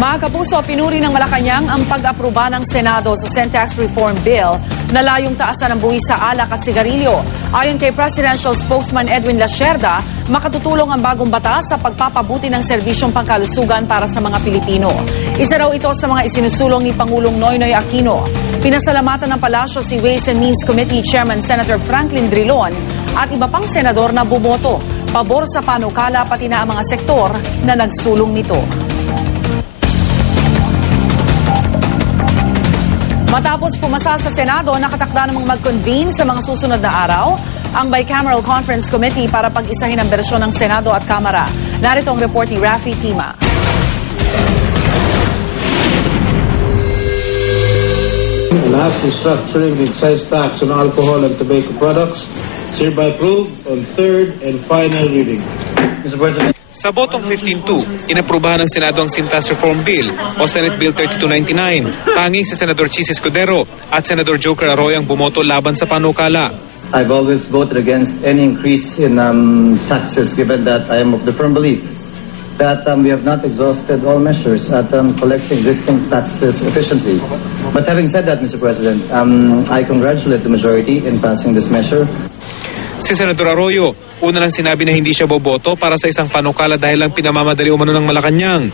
Mga kapuso, pinuri ng Malacanang ang pag-aproba ng Senado sa Sin Tax Reform Bill na layong taasan ng buwis sa alak at sigarilyo. Ayon kay Presidential Spokesman Edwin Lacerda, makatutulong ang bagong batas sa pagpapabuti ng serbisyong pangkalusugan para sa mga Pilipino. Isa raw ito sa mga isinusulong ni Pangulong Noynoy Aquino. Pinasalamatan ng palasyo si Ways and Means Committee Chairman Senator Franklin Drilon at iba pang senador na bumoto pabor sa panukala pati na ang mga sektor na nagsulong nito. Matapos pumasa sa Senado, nakatakda namang mag-convene sa mga susunod na araw ang Bicameral Conference Committee para pag-isahin ang bersyon ng Senado at Kamara. Narito ang report ni Rafi Tima. Last restructuring the excise tax on alcohol and tobacco products is hereby approved on third and final reading. Mr. President. Sa botong 15-2, inaprubahan ng Senado ang Sin Tax Reform Bill o Senate Bill 3299. Tanging si Senador Chis Escudero at Senador Joker Arroyo ang bumoto laban sa panukala. I've always voted against any increase in taxes given that I am of the firm belief that we have not exhausted all measures at collecting existing taxes efficiently. But having said that, Mr. President, I congratulate the majority in passing this measure. Si Senador Arroyo, una nang sinabi na hindi siya boboto para sa isang panukala dahil lang pinamamadali umano ng Malacanang.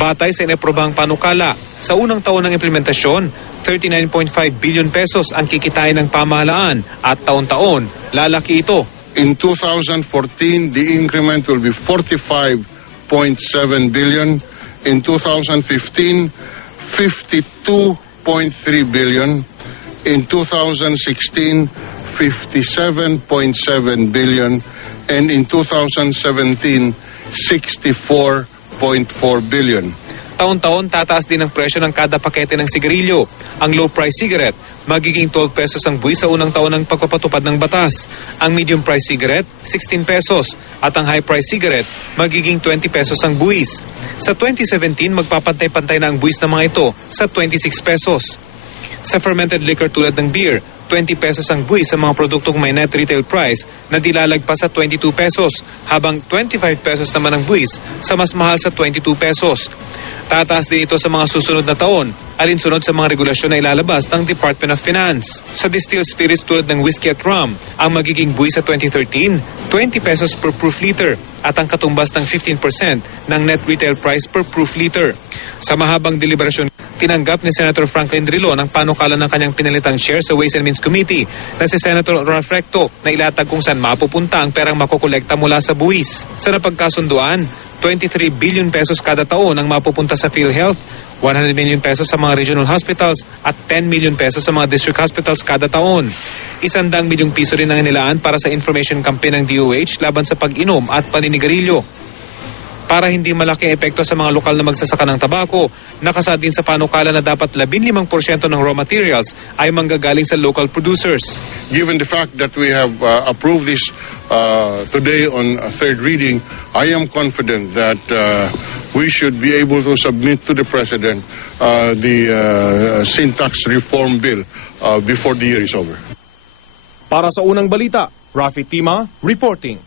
Batay sa inaprobahang panukala, sa unang taon ng implementasyon, 39.5 billion pesos ang kikitain ng pamahalaan at taon-taon, lalaki ito. In 2014, the increment will be 45.7 billion. In 2015, 52.3 billion. In 2016, 57.7 billion, and in 2017, 64.4 billion. Taon-taon tataas din ang presyo ng kada pakete ng sigarilyo. Ang low-price cigarette, magiging 12 pesos ang buwis sa unang taon ng pagpapatupad ng batas. Ang medium-price cigarette, 16 pesos. At ang high-price cigarette, magiging 20 pesos ang buwis. Sa 2017, magpapantay-pantay na ang buwis ng mga ito sa 26 pesos. Sa fermented liquor tulad ng beer, 20 pesos ang buwis sa mga produktong may net retail price na dilalagpas sa 22 pesos, habang 25 pesos naman ang buwis sa mas mahal sa 22 pesos. Tataas din ito sa mga susunod na taon, alinsunod sa mga regulasyon na ilalabas ng Department of Finance. Sa distilled spirits tulad ng whiskey at rum, ang magiging buwis sa 2013, 20 pesos per proof liter at ang katumbas ng 15% ng net retail price per proof liter. Sa mahabang deliberasyon, tinanggap ni Senator Franklin Drilon ang panukala ng kanyang pinalitang chair sa Ways and Means Committee na si Senator Ralph Recto na ilatag kung saan mapupunta ang perang makukolekta mula sa buwis. Sa napagkasunduan, 23 billion pesos kada taon ang mapupunta sa PhilHealth, 100 million pesos sa mga regional hospitals at 10 million pesos sa mga district hospitals kada taon. 100 milyong piso rin ang nilaan para sa information campaign ng DOH laban sa pag-inom at paninigarilyo. Para hindi malaki epekto sa mga lokal na magsasaka ng tabako, nakasad din sa panukala na dapat 15% ng raw materials ay manggagaling sa local producers. Given the fact that we have approved this today on third reading, I am confident that we should be able to submit to the President the Sin Tax Reform Bill before the year is over. Para sa unang balita, Rafi Tima reporting.